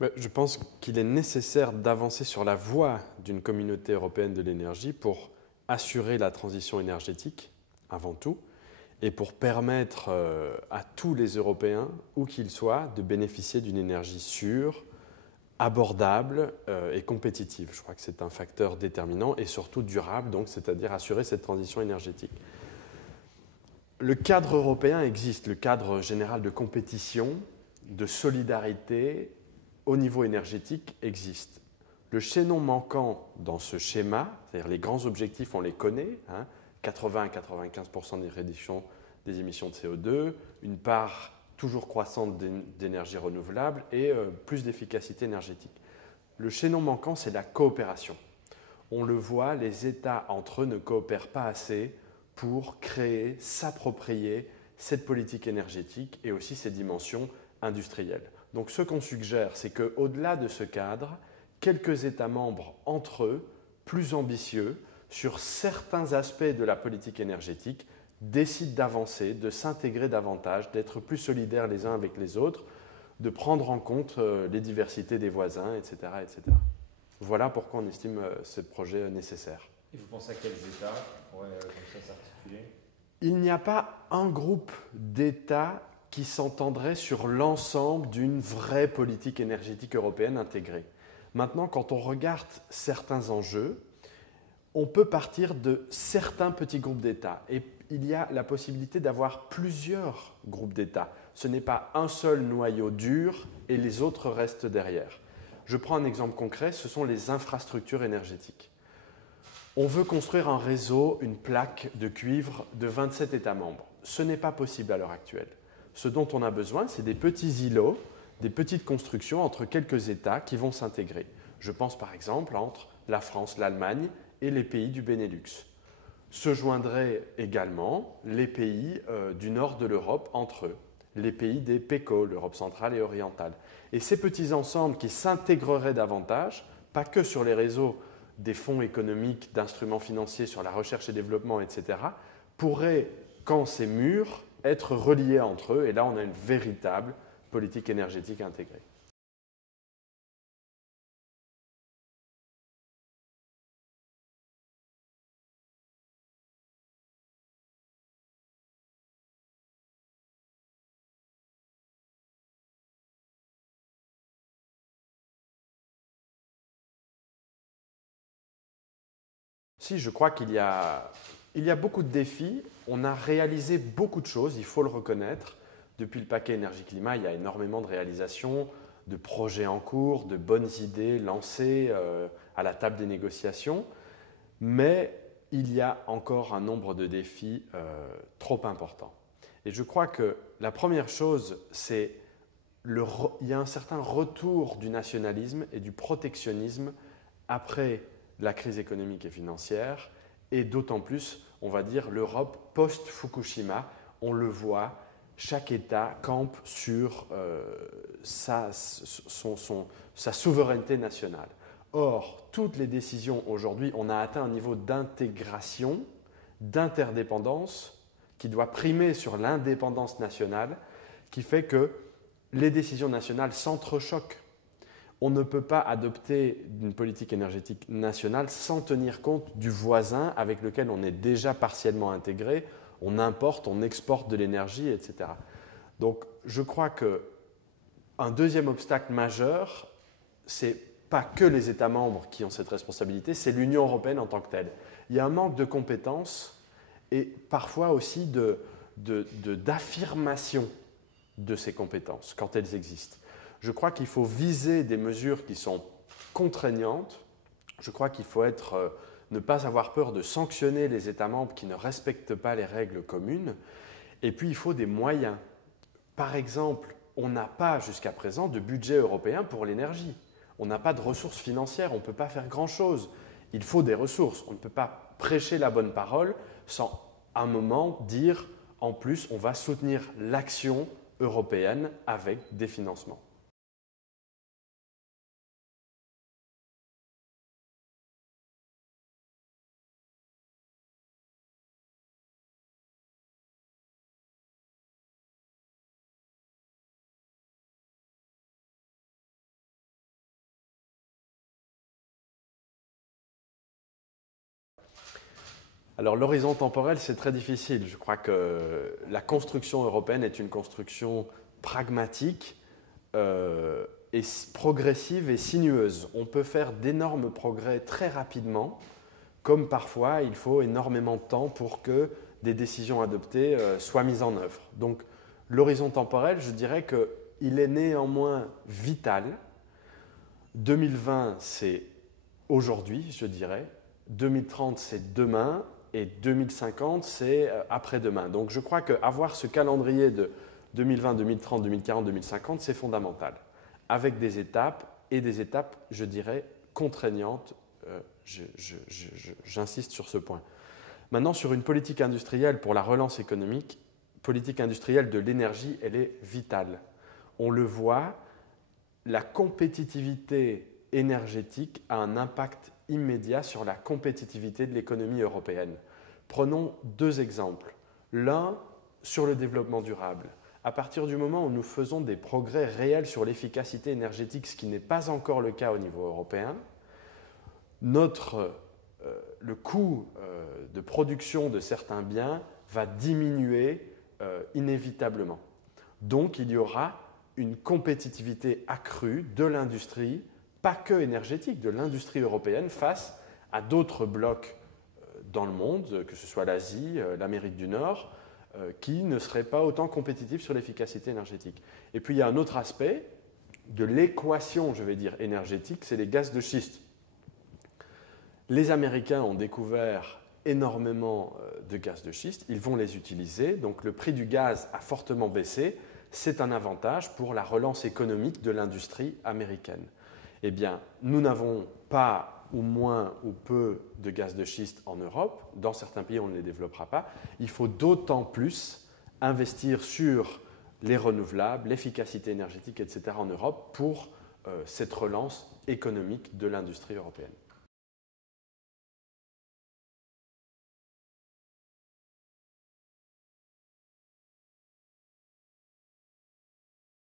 Je pense qu'il est nécessaire d'avancer sur la voie d'une communauté européenne de l'énergie pour assurer la transition énergétique, avant tout, et pour permettre à tous les Européens, où qu'ils soient, de bénéficier d'une énergie sûre, abordable et compétitive. Je crois que c'est un facteur déterminant et surtout durable, donc c'est-à-dire assurer cette transition énergétique. Le cadre européen existe, le cadre général de compétition, de solidarité au niveau énergétique existe. Le chaînon manquant dans ce schéma, c'est-à-dire les grands objectifs, on les connaît, 80 à 95% des réductions des émissions de CO2, une part toujours croissante d'énergie renouvelable et plus d'efficacité énergétique. Le chaînon manquant, c'est la coopération. On le voit, les États entre eux ne coopèrent pas assez pour créer, s'approprier cette politique énergétique et aussi ses dimensions industrielles. Donc ce qu'on suggère, c'est qu'au-delà de ce cadre, quelques États membres entre eux, plus ambitieux, sur certains aspects de la politique énergétique, décident d'avancer, de s'intégrer davantage, d'être plus solidaires les uns avec les autres, de prendre en compte les diversités des voisins, etc., etc. Voilà pourquoi on estime ce projet nécessaire. Et vous pensez à quels États qui pourraient comme ça s'articuler? Il n'y a pas un groupe d'États qui s'entendrait sur l'ensemble d'une vraie politique énergétique européenne intégrée. Maintenant, quand on regarde certains enjeux, on peut partir de certains petits groupes d'États. Et il y a la possibilité d'avoir plusieurs groupes d'États. Ce n'est pas un seul noyau dur et les autres restent derrière. Je prends un exemple concret, ce sont les infrastructures énergétiques. On veut construire un réseau, une plaque de cuivre de 27 États membres. Ce n'est pas possible à l'heure actuelle. Ce dont on a besoin, c'est des petits îlots, des petites constructions entre quelques États qui vont s'intégrer. Je pense par exemple entre la France, l'Allemagne et les pays du Benelux. Se joindraient également les pays du nord de l'Europe entre eux, les pays des PECO, l'Europe centrale et orientale. Et ces petits ensembles qui s'intégreraient davantage, pas que sur les réseaux des fonds économiques, d'instruments financiers sur la recherche et développement, etc., pourraient, quand c'est mûr, être reliés entre eux. Et là, on a une véritable politique énergétique intégrée. Si, je crois qu'il y a beaucoup de défis. On a réalisé beaucoup de choses, il faut le reconnaître. Depuis le paquet énergie-climat, il y a énormément de réalisations, de projets en cours, de bonnes idées lancées à la table des négociations. Mais il y a encore un nombre de défis trop importants. Et je crois que la première chose, c'est il y a un certain retour du nationalisme et du protectionnisme après la crise économique et financière, et d'autant plus, on va dire, l'Europe post-Fukushima. On le voit, chaque État campe sur sa souveraineté nationale. Or, toutes les décisions aujourd'hui, on a atteint un niveau d'intégration, d'interdépendance, qui doit primer sur l'indépendance nationale, qui fait que les décisions nationales s'entrechoquent. On ne peut pas adopter une politique énergétique nationale sans tenir compte du voisin avec lequel on est déjà partiellement intégré. On importe, on exporte de l'énergie, etc. Donc, je crois qu'un deuxième obstacle majeur, c'est pas que les États membres qui ont cette responsabilité, c'est l'Union européenne en tant que telle. Il y a un manque de compétences et parfois aussi d'affirmation de ces compétences quand elles existent. Je crois qu'il faut viser des mesures qui sont contraignantes. Je crois qu'il faut ne pas avoir peur de sanctionner les États membres qui ne respectent pas les règles communes. Et puis, il faut des moyens. Par exemple, on n'a pas jusqu'à présent de budget européen pour l'énergie. On n'a pas de ressources financières, on ne peut pas faire grand-chose. Il faut des ressources. On ne peut pas prêcher la bonne parole sans, à un moment, dire en plus, on va soutenir l'action européenne avec des financements. Alors l'horizon temporel, c'est très difficile. Je crois que la construction européenne est une construction pragmatique et progressive et sinueuse. On peut faire d'énormes progrès très rapidement, comme parfois il faut énormément de temps pour que des décisions adoptées soient mises en œuvre. Donc l'horizon temporel, je dirais qu'il est néanmoins vital. 2020, c'est aujourd'hui, je dirais. 2030, c'est demain. Et 2050, c'est après-demain. Donc je crois qu'avoir ce calendrier de 2020, 2030, 2040, 2050, c'est fondamental. Avec des étapes, et des étapes, je dirais, contraignantes. J'insiste sur ce point. Maintenant, sur une politique industrielle pour la relance économique, politique industrielle de l'énergie, elle est vitale. On le voit, la compétitivité énergétique a un impact immédiat sur la compétitivité de l'économie européenne. Prenons deux exemples. L'un sur le développement durable. À partir du moment où nous faisons des progrès réels sur l'efficacité énergétique, ce qui n'est pas encore le cas au niveau européen, le coût de production de certains biens va diminuer inévitablement. Donc il y aura une compétitivité accrue de l'industrie, pas que énergétique, de l'industrie européenne face à d'autres blocs dans le monde, que ce soit l'Asie, l'Amérique du Nord, qui ne seraient pas autant compétitifs sur l'efficacité énergétique. Et puis il y a un autre aspect de l'équation, je vais dire, énergétique, c'est les gaz de schiste. Les Américains ont découvert énormément de gaz de schiste, ils vont les utiliser, donc le prix du gaz a fortement baissé, c'est un avantage pour la relance économique de l'industrie américaine. Eh bien, nous n'avons pas ou moins ou peu de gaz de schiste en Europe. Dans certains pays, on ne les développera pas. Il faut d'autant plus investir sur les renouvelables, l'efficacité énergétique, etc. en Europe pour cette relance économique de l'industrie européenne.